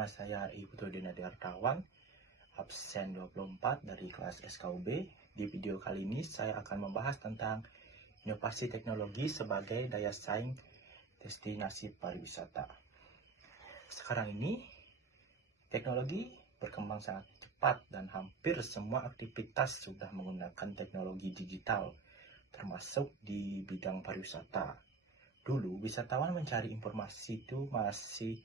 Nama saya Ibtu Dinadi Artawan, absen 24 dari kelas SKUB. Di video kali ini saya akan membahas tentang inovasi teknologi sebagai daya saing destinasi pariwisata. Sekarang ini, teknologi berkembang sangat cepat dan hampir semua aktivitas sudah menggunakan teknologi digital, termasuk di bidang pariwisata. Dulu, wisatawan mencari informasi itu masih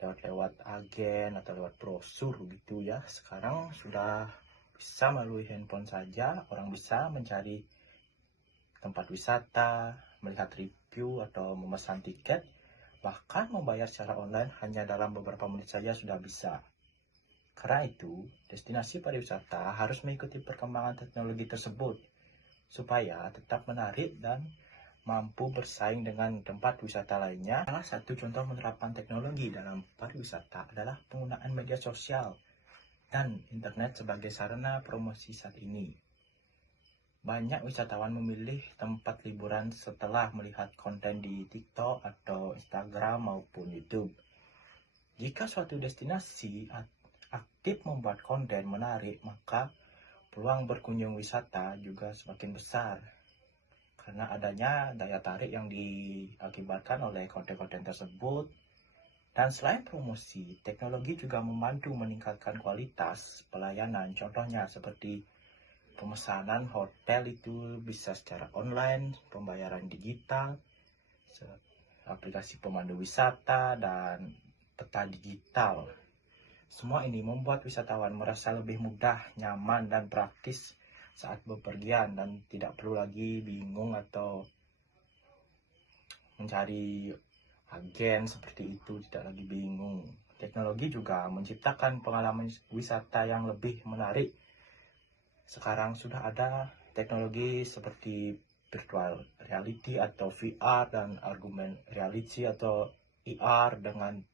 lewat agen atau lewat brosur gitu ya. Sekarang sudah bisa melalui handphone saja, orang bisa mencari tempat wisata, melihat review atau memesan tiket, bahkan membayar secara online hanya dalam beberapa menit saja sudah bisa. Karena itu, destinasi pariwisata harus mengikuti perkembangan teknologi tersebut supaya tetap menarik dan mampu bersaing dengan tempat wisata lainnya. Salah satu contoh penerapan teknologi dalam pariwisata adalah penggunaan media sosial dan internet sebagai sarana promosi saat ini. Banyak wisatawan memilih tempat liburan setelah melihat konten di TikTok atau Instagram maupun YouTube. Jika suatu destinasi aktif membuat konten menarik, maka peluang berkunjung wisata juga semakin besar. Karena adanya daya tarik yang diakibatkan oleh konten-konten tersebut. Dan selain promosi, teknologi juga membantu meningkatkan kualitas pelayanan. Contohnya seperti pemesanan hotel itu bisa secara online, pembayaran digital, aplikasi pemandu wisata, dan peta digital. Semua ini membuat wisatawan merasa lebih mudah, nyaman, dan praktis saat bepergian dan tidak perlu lagi bingung atau mencari agen seperti itu, tidak lagi bingung. Teknologi juga menciptakan pengalaman wisata yang lebih menarik. Sekarang sudah ada teknologi seperti virtual reality atau VR dan augmented reality atau AR. Dengan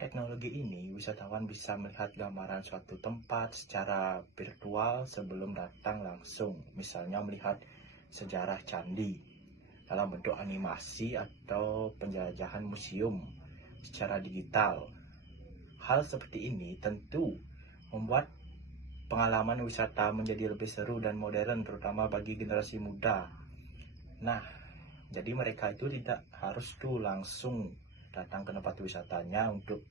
teknologi ini, wisatawan bisa melihat gambaran suatu tempat secara virtual sebelum datang langsung. Misalnya melihat sejarah candi dalam bentuk animasi atau penjelajahan museum secara digital. Hal seperti ini tentu membuat pengalaman wisata menjadi lebih seru dan modern, terutama bagi generasi muda. Nah, jadi mereka itu tidak harus langsung datang ke tempat wisatanya untuk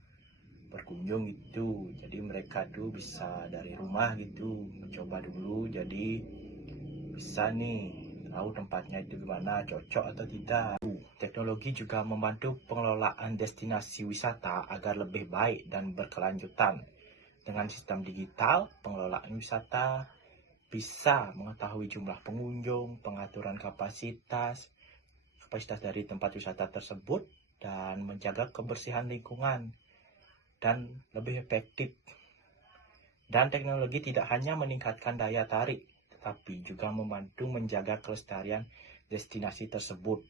berkunjung itu. Jadi mereka bisa dari rumah gitu, mencoba dulu, jadi bisa nih tahu tempatnya itu gimana, cocok atau tidak. Teknologi juga membantu pengelolaan destinasi wisata agar lebih baik dan berkelanjutan. Dengan sistem digital, pengelolaan wisata bisa mengetahui jumlah pengunjung, pengaturan kapasitas dari tempat wisata tersebut, dan menjaga kebersihan lingkungan dan lebih efektif. Dan teknologi tidak hanya meningkatkan daya tarik, tetapi juga membantu menjaga kelestarian destinasi tersebut.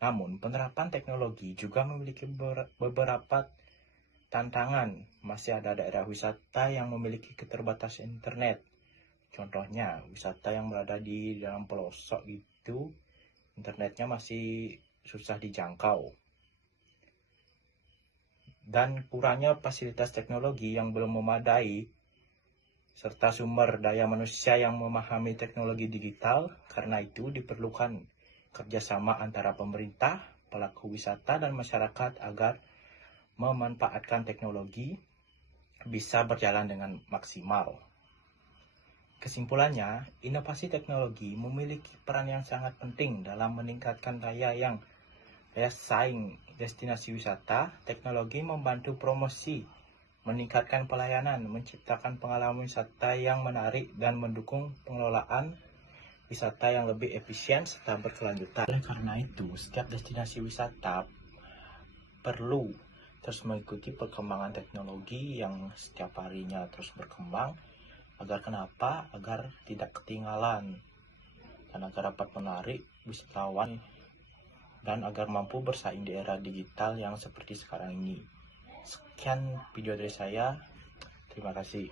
Namun, penerapan teknologi juga memiliki beberapa tantangan. Masih ada daerah wisata yang memiliki keterbatasan internet. Contohnya, wisata yang berada di dalam pelosok itu, internetnya masih susah dijangkau. Dan kurangnya fasilitas teknologi yang belum memadai, serta sumber daya manusia yang memahami teknologi digital. Karena itu diperlukan kerjasama antara pemerintah, pelaku wisata, dan masyarakat agar memanfaatkan teknologi bisa berjalan dengan maksimal. Kesimpulannya, inovasi teknologi memiliki peran yang sangat penting dalam meningkatkan daya saing destinasi wisata. Teknologi membantu promosi, meningkatkan pelayanan, menciptakan pengalaman wisata yang menarik, dan mendukung pengelolaan wisata yang lebih efisien serta berkelanjutan. Oleh karena itu, setiap destinasi wisata perlu terus mengikuti perkembangan teknologi yang setiap harinya terus berkembang. Agar tidak ketinggalan dan agar dapat menarik wisatawan dan agar mampu bersaing di era digital yang seperti sekarang ini. Sekian video dari saya. Terima kasih.